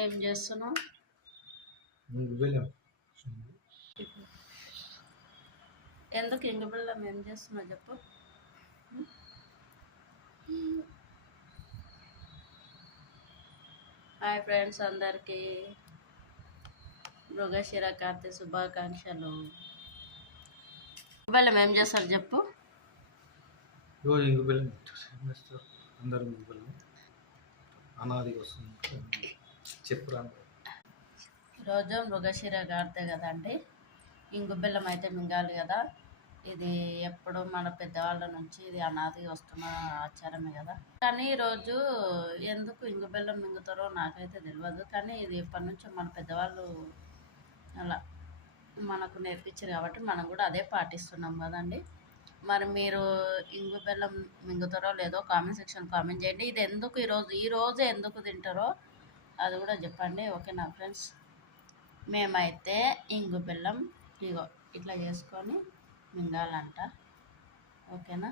ఏం చేస్తున్నావు? ఎందుకు ఇంగ బెల్లం ఏం చేస్తున్నావు చెప్పు. హాయ్ ఫ్రెండ్స్, అందరికీ మృగశిర కార్తె శుభాకాంక్షలు. బెల్లం ఏం చేస్తారు చెప్పు. రోజు ఇంగు బెల్లం చేస్తారు అందరూ. ఇంగు బెల్లం అనాది వస్తుంది చెప్పురా. రోజు మృగశిర కార్తె కదండి, ఇంగు బెల్లం అయితే మింగాలి కదా. ఇది ఎప్పుడు మన పెద్దవాళ్ళ నుంచి ఇది అనాది వస్తున్న ఆచారమే కదా. కానీ ఈరోజు ఎందుకు ఇంగు బెల్లం మింగుతారో నాకైతే తెలియదు. కానీ ఇది ఎప్పటి నుంచో మన పెద్దవాళ్ళు అలా మనకు నేర్పించారు కాబట్టి మనం కూడా అదే పాటిస్తున్నాం కదండి. మరి మీరు ఇంగు బెల్లం మింగుతారో లేదో కామెంట్ సెక్షన్ కామెంట్ చేయండి. ఇది ఎందుకు ఈరోజు ఎందుకు తింటారో అది కూడా చెప్పండి. ఓకేనా ఫ్రెండ్స్, మేమైతే ఇంగు బెల్లం ఇగో ఇట్లా చేసుకొని మింగాలంట. ఓకేనా.